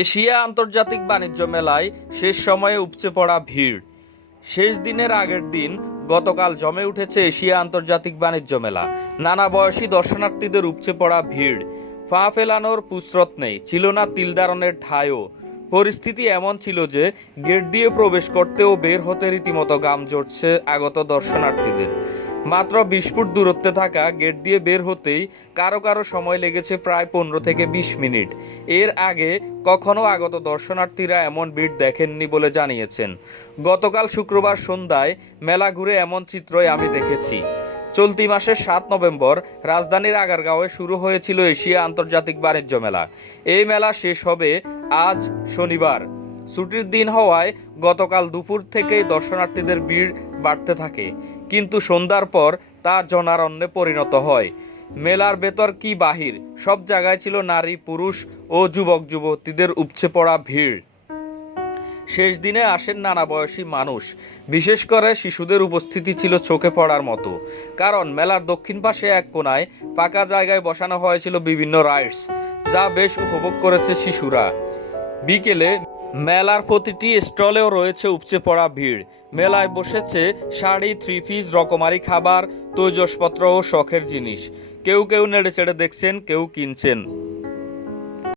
Asia আন্তর্জাতিক বাণিজ্য মেলায় শেষ সময়ে উপচে পড়া ভিড়। শেষ দিনের আগের দিন গতকাল জমে উঠেছে এশিয়া আন্তর্জাতিক বাণিজ্য মেলা। নানা বয়সী দর্শনার্থীদের উপচে পড়া ভিড়। পা ফেলানোর পুসরত নেই, ছিল না তিলদারণের ঠায়ও পরিস্থিতি এমন ছিল যে গেট দিয়ে প্রবেশ করতেও বের হতে রীতিমতো গাম জড়ছে আগত দর্শনার্থীদের। মাত্র বিশ ফুট দূরত্বে থাকা গেট দিয়ে বের হতেই কারও কারও সময় লেগেছে প্রায় পনেরো থেকে বিশ মিনিট। এর আগে কখনো আগত দর্শনার্থীরা এমন ভিড় দেখেননি বলে জানিয়েছেন। গতকাল শুক্রবার সন্ধ্যায় মেলা ঘুরে এমন চিত্রই আমি দেখেছি। চলতি মাসের সাত নভেম্বর রাজধানীর আগারগাঁওয়ে শুরু হয়েছিল এশিয়া আন্তর্জাতিক বাণিজ্য মেলা। এই মেলা শেষ হবে আজ শনিবার। ছুটির দিন হওয়ায় গতকাল দুপুর থেকেই দর্শনার্থীদের ভিড় বাড়তে থাকে, কিন্তু সন্ধ্যার পর তা জনারণ্যে পরিণত হয়। মেলার ভেতর কি বাহির, সব জায়গায় ছিল নারী, পুরুষ ও যুবক, যুবতীদের উপচে পড়া ভিড়। শেষ দিনে আসেন নানা বয়সী মানুষ, বিশেষ করে শিশুদের উপস্থিতি ছিল চোখে পড়ার মতো, কারণ মেলার দক্ষিণ পাশে এক কোনায় পাকা জায়গায় বসানো হয়েছিল বিভিন্ন রাইডস, যা বেশ উপভোগ করেছে শিশুরা। বিকেলে মেলার প্রতিটি স্টলেও রয়েছে উপচে পড়া ভিড়। মেলায় বসেছে শাড়ি থ্রি পিস রকমারি খাবার, তৈজসপত্র ও শখের জিনিস। কেউ কেউ নেড়ে চেড়ে দেখছেন, কেউ কিনছেন।